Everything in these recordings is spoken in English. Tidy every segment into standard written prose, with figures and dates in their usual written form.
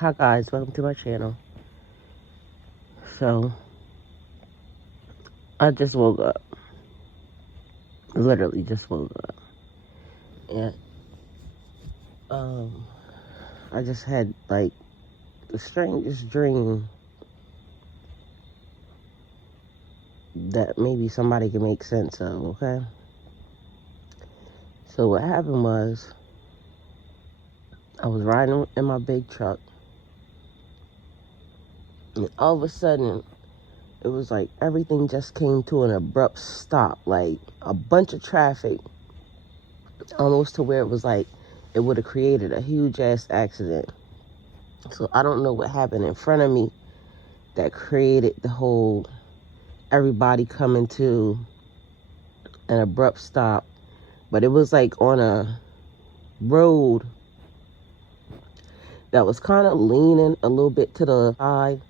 Hi guys, welcome to my channel. So, I just woke up. Literally just woke up. And, I just had, like, the strangest dream that maybe somebody can make sense of, okay? So what happened was, I was riding in my big truck, and all of a sudden, it was like everything just came to an abrupt stop, like a bunch of traffic, almost to where it was like it would have created a huge ass accident. So I don't know what happened in front of me that created the whole everybody coming to an abrupt stop, but it was like on a road that was kind of leaning a little bit to the side,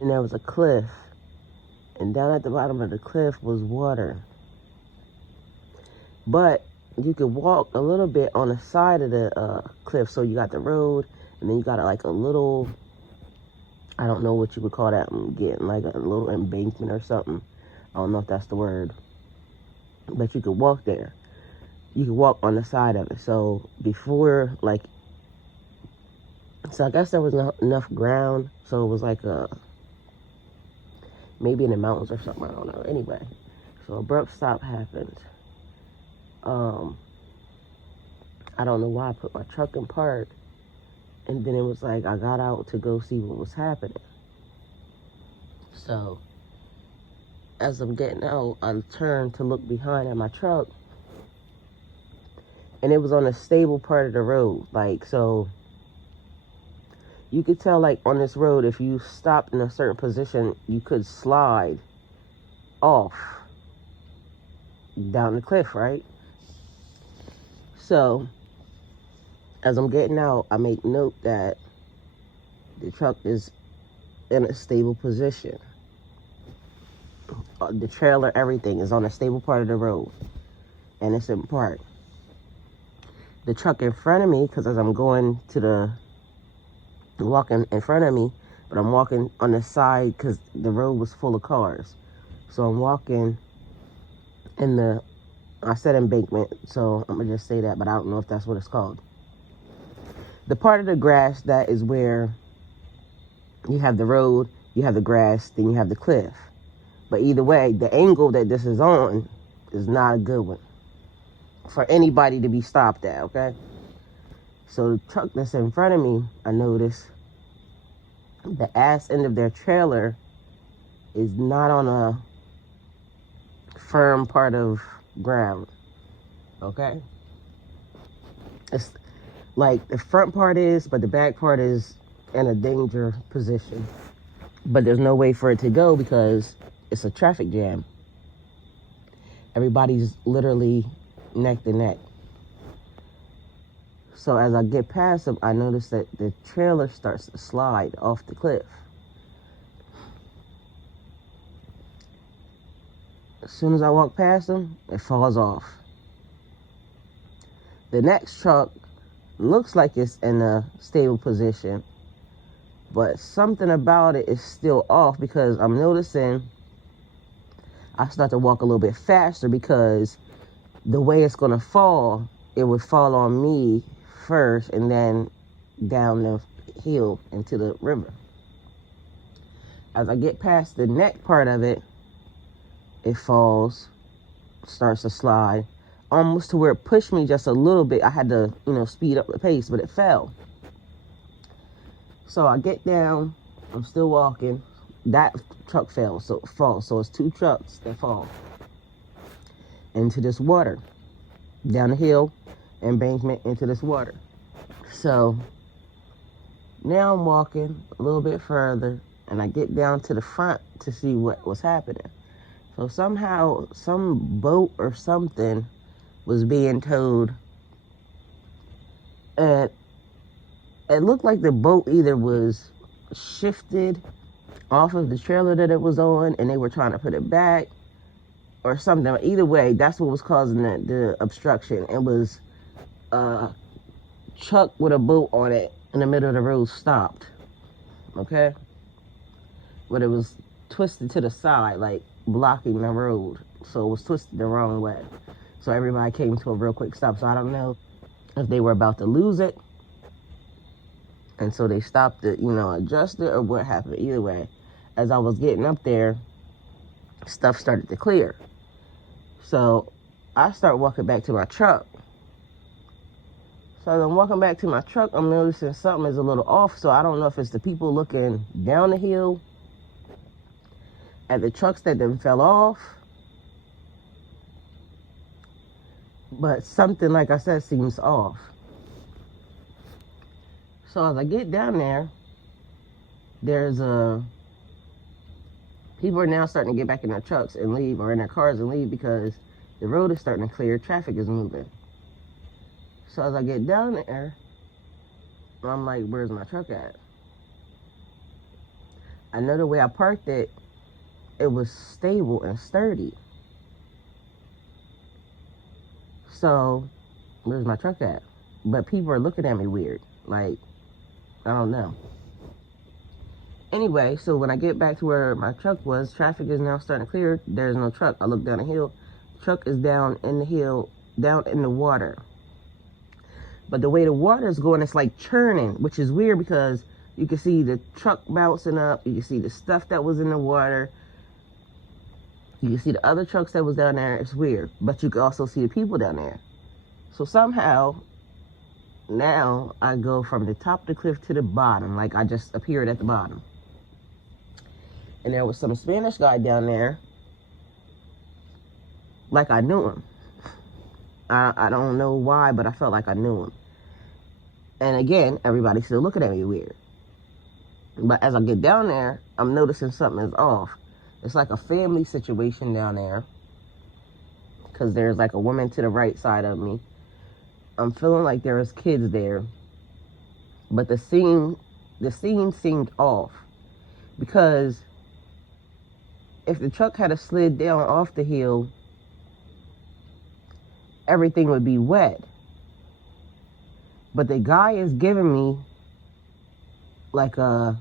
and there was a cliff, and down at the bottom of the cliff was water, but you could walk a little bit on the side of the cliff. So you got the road, and then you got like a little, I don't know what you would call that, I'm getting like a little embankment or something. I don't know if that's the word, but you could walk there. You could walk on the side of it. So before, like, so I guess there was not enough ground, so it was like maybe in the mountains or something, I don't know. Anyway, so abrupt stop happened. I don't know why I put my truck in park, and then it was like I got out to go see what was happening. So as I'm getting out, I turned to look behind at my truck, and it was on a stable part of the road. Like, so you could tell, like, on this road, if you stopped in a certain position, you could slide off down the cliff, right? So as I'm getting out, I make note that the truck is in a stable position. The trailer, everything is on a stable part of the road, and it's in park. The truck in front of me, because as I'm going to the walking in front of me, but I'm walking on the side because the road was full of cars. So I'm walking in the, I said embankment, so I'm gonna just say that, but I don't know if that's what it's called. The part of the grass that is where you have the road, you have the grass, then you have the cliff. But either way, the angle that this is on is not a good one for anybody to be stopped at, okay? So the truck that's in front of me, I noticed the ass end of their trailer is not on a firm part of ground, okay? It's like the front part is, but the back part is in a danger position. But there's no way for it to go because it's a traffic jam. Everybody's literally neck to neck. So as I get past them, I notice that the trailer starts to slide off the cliff. As soon as I walk past them, it falls off. The next truck looks like it's in a stable position, but something about it is still off, because I'm noticing I start to walk a little bit faster, because the way it's going to fall, it would fall on me first and then down the hill into the river. As I get past the neck part of it, it falls, starts to slide, almost to where it pushed me just a little bit. I had to, speed up the pace, but it fell. So I get down, I'm still walking. That truck fell, so it falls. So it's two trucks that fall into this water, down the hill, embankment, into this water. So now I'm walking a little bit further, and I get down to the front to see what was happening. So somehow some boat or something was being towed, and it looked like the boat either was shifted off of the trailer that it was on, and they were trying to put it back or something. Either way, that's what was causing the obstruction. It was a truck with a boat on it in the middle of the road stopped, okay? But it was twisted to the side, like blocking the road. So it was twisted the wrong way. So everybody came to a real quick stop. So I don't know if they were about to lose it. And so they stopped it, adjusted or what happened. Either way, as I was getting up there, stuff started to clear. So I start walking back to my truck. So as I'm walking back to my truck, I'm noticing something is a little off. So I don't know if it's the people looking down the hill at the trucks that then fell off. But something, like I said, seems off. So as I get down there, people are now starting to get back in their trucks and leave, or in their cars and leave, because the road is starting to clear, traffic is moving. So as I get down there, I'm like, where's my truck at? I know the way I parked it, it was stable and sturdy. So, where's my truck at? But people are looking at me weird. Like, I don't know. Anyway, so when I get back to where my truck was, traffic is now starting to clear. There's no truck. I look down the hill. Truck is down in the hill, down in the water. But the way the water is going, it's like churning, which is weird because you can see the truck bouncing up. You can see the stuff that was in the water. You can see the other trucks that was down there. It's weird. But you can also see the people down there. So somehow, now I go from the top of the cliff to the bottom. Like I just appeared at the bottom. And there was some Spanish guy down there. Like I knew him. I don't know why, but I felt like I knew him. And again, everybody's still looking at me weird. But as I get down there, I'm noticing something is off. It's like a family situation down there. Because there's like a woman to the right side of me. I'm feeling like there's kids there. But the scene seemed off. Because if the truck had slid down off the hill, everything would be wet. But the guy is giving me like a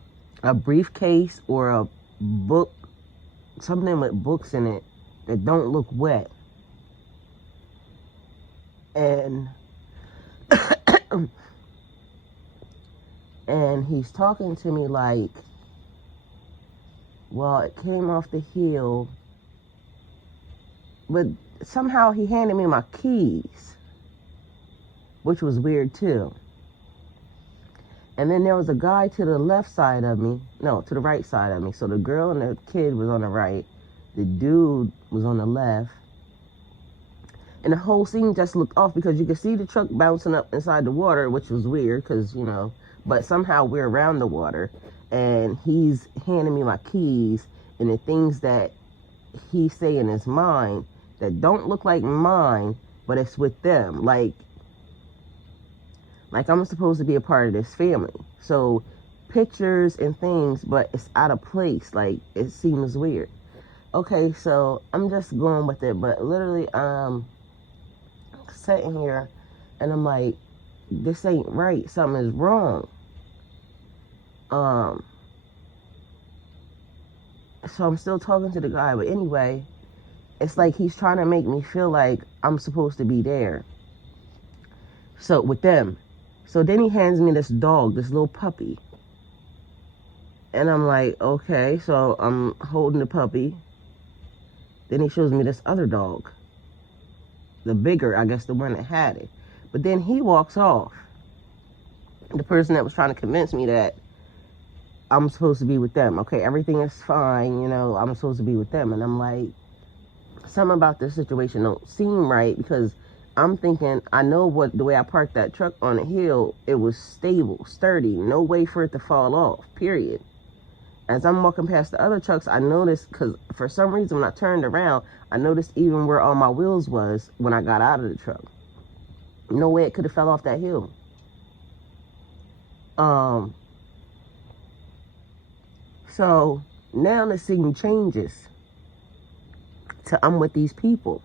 briefcase or a book, something with books in it that don't look wet. And and he's talking to me like, well, it came off the hill, but somehow he handed me my keys, which was weird too. And then there was a guy to the left side of me, no, to the right side of me. So the girl and the kid was on the right, the dude was on the left. And the whole scene just looked off because you could see the truck bouncing up inside the water, which was weird because, but somehow we're around the water. And he's handing me my keys and the things that he say in his mind that don't look like mine, but it's with them. Like I'm supposed to be a part of this family. So pictures and things, but it's out of place. Like it seems weird. Okay, so I'm just going with it, but literally sitting here and I'm like, this ain't right. Something is wrong. So I'm still talking to the guy, but anyway, it's like he's trying to make me feel like I'm supposed to be there. So with them. So then he hands me this dog, this little puppy. And I'm like, okay, so I'm holding the puppy. Then he shows me this other dog. The bigger, I guess the one that had it. But then he walks off. The person that was trying to convince me that I'm supposed to be with them. Okay, everything is fine, I'm supposed to be with them. And I'm like, something about this situation don't seem right because I'm thinking, I know the way I parked that truck on the hill, it was stable, sturdy, no way for it to fall off, period. As I'm walking past the other trucks, I noticed, because for some reason when I turned around, I noticed even where all my wheels was when I got out of the truck. No way it could have fell off that hill. So now the scene changes to I'm with these people.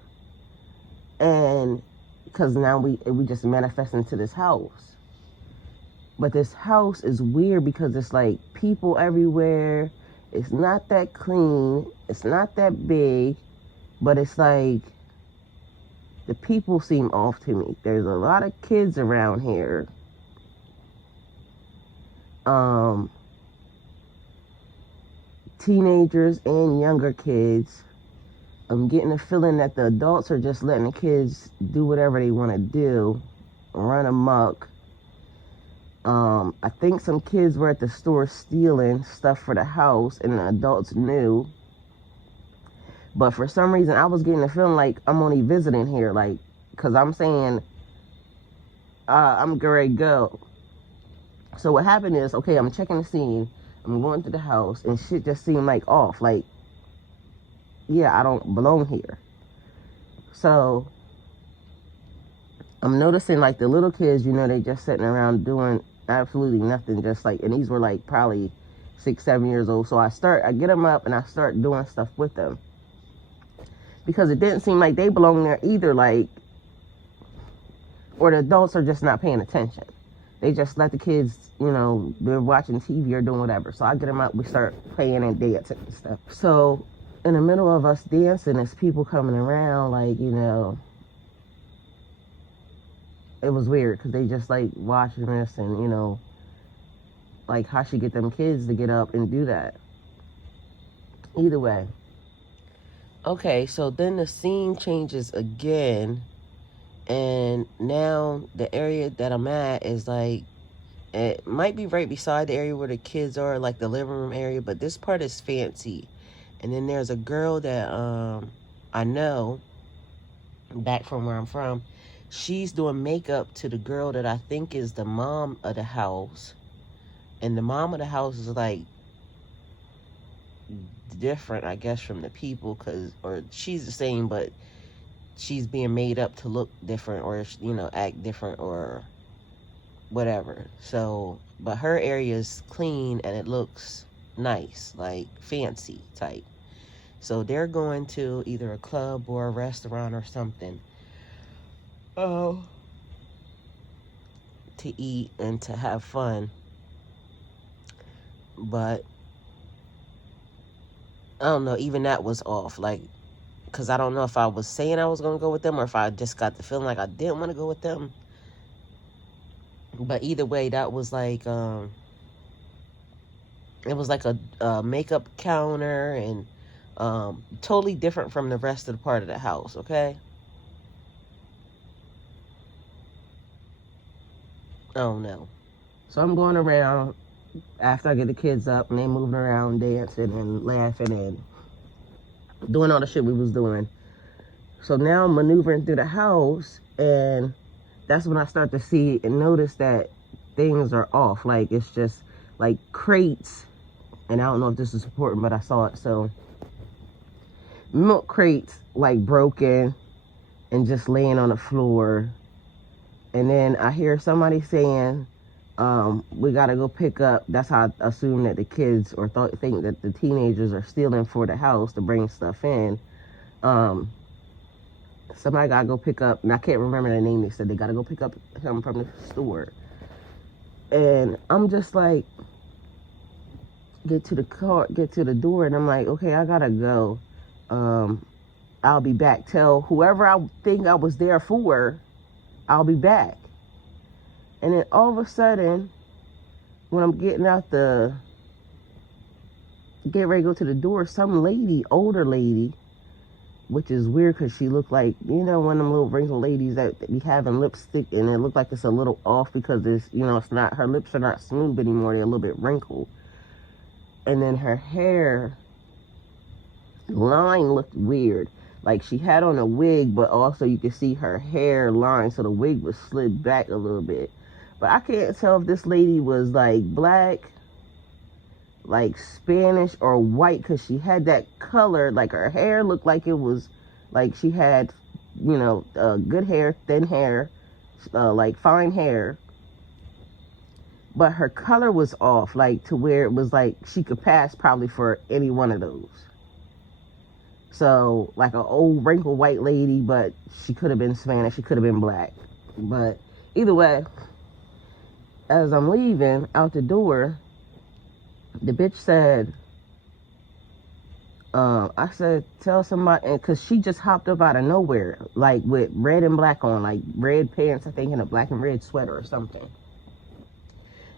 And because now we just manifest into this house. But this house is weird because it's like people everywhere. It's not that clean. It's not that big. But it's like the people seem off to me. There's a lot of kids around here. Teenagers and younger kids. I'm getting a feeling that the adults are just letting the kids do whatever they want to do, run amok. I think some kids were at the store stealing stuff for the house, and the adults knew. But for some reason, I was getting a feeling like I'm only visiting here, like, because I'm saying I'm ready to go. So what happened is, okay, I'm checking the scene. I'm going to the house, and shit just seemed like off. Like, yeah, I don't belong here. So I'm noticing like the little kids, you know, they just sitting around doing absolutely nothing, just like, and these were like probably 6, 7 years old. So I get them up and I start doing stuff with them, because it didn't seem like they belong there either, like, or the adults are just not paying attention. They just let the kids, you know, they're watching TV or doing whatever. So I get them up, we start playing and dancing and stuff. So in the middle of us dancing, there's people coming around, like, you know, it was weird because they just like watching this, and, you know, like how she get them kids to get up and do that. Either way. Okay, so then the scene changes again, and now the area that I'm at is like, it might be right beside the area where the kids are, like the living room area, but this part is fancy. And then there's a girl that I know back from where I'm from. She's doing makeup to the girl that I think is the mom of the house. And the mom of the house is like different, I guess, from the people, or she's the same, but she's being made up to look different, or, you know, act different or whatever. So, but her area is clean and it looks nice, like fancy type. So they're going to either a club or a restaurant or something. Oh, to eat and to have fun. But I don't know, even that was off, like, because I don't know if I was saying I was going to go with them or if I just got the feeling like I didn't want to go with them. But either way, that was like, it was like a makeup counter, and totally different from the rest of the part of the house, okay? Oh no. So I'm going around after I get the kids up, and they moving around, dancing and laughing and doing all the shit we was doing. So now I'm maneuvering through the house, and that's when I start to see and notice that things are off. Like, it's just like crates, and I don't know if this is important, but I saw it. So milk crates like broken and just laying on the floor. And then I hear somebody saying, we gotta go pick up. That's how I assume that the kids or think that the teenagers are stealing for the house to bring stuff in. Somebody gotta go pick up, and I can't remember the name. They said they gotta go pick up him from the store. And I'm just like, get to the door, and I'm like, okay, I gotta go. I'll be back. Tell whoever I think I was there for, I'll be back. And then all of a sudden, when I'm getting ready to go to the door, some lady, older lady, which is weird because she looked like, you know, one of them little wrinkled ladies that be having lipstick, and it looked like it's a little off because it's, you know, it's not, her lips are not smooth anymore, they're a little bit wrinkled. And then her hair line looked weird. Like, she had on a wig, but also you could see her hair line, so the wig was slid back a little bit. But I can't tell if this lady was like black, like Spanish, or white, because she had that color. Like, her hair looked like it was like she had, you know, good hair, thin hair, like fine hair, but her color was off, like to where it was like she could pass probably for any one of those. So like an old wrinkled white lady, but she could have been Spanish, she could have been black. But either way, as I'm leaving out the door, the bitch said, I said, tell somebody, and because she just hopped up out of nowhere, like with red and black on, like red pants, I think, and a black and red sweater or something.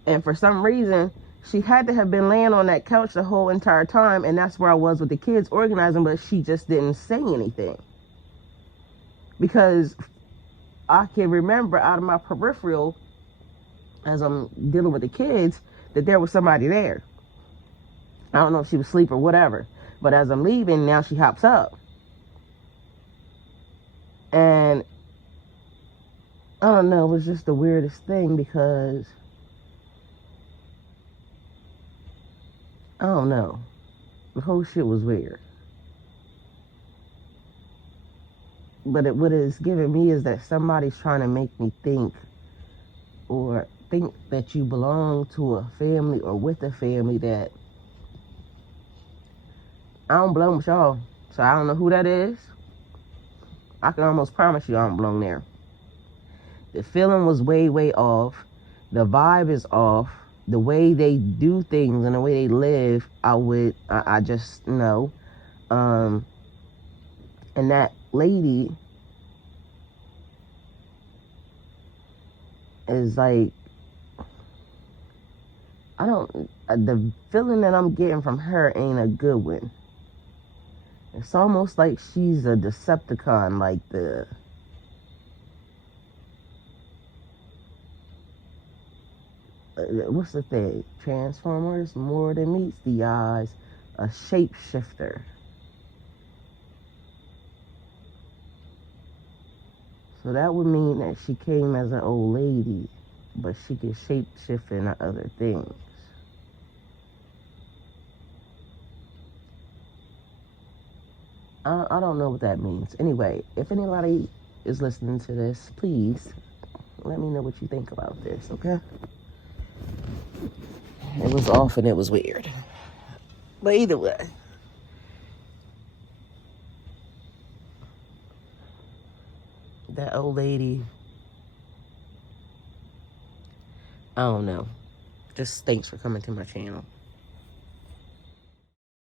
And for some reason, she had to have been laying on that couch the whole entire time, and that's where I was with the kids organizing, but she just didn't say anything. Because I can remember out of my peripheral, as I'm dealing with the kids, that there was somebody there. I don't know if she was asleep or whatever. But as I'm leaving, now she hops up. And I don't know, it was just the weirdest thing because, I don't know, the whole shit was weird. But what it's giving me is that somebody's trying to make me think, or think that you belong to a family or with a family that I don't belong with y'all. So I don't know who that is. I can almost promise you I don't belong there. The feeling was way, way off. The vibe is off. The way they do things and the way they live, I just know. And that lady is like, the feeling that I'm getting from her ain't a good one. It's almost like she's a Decepticon, like what's the thing? Transformers, more than meets the eyes, a shapeshifter. So that would mean that she came as an old lady, but she could shapeshift into other things. I don't know what that means. Anyway, if anybody is listening to this, please let me know what you think about this, okay? It was off and it was weird. But either way, that old lady, I don't know. Just thanks for coming to my channel.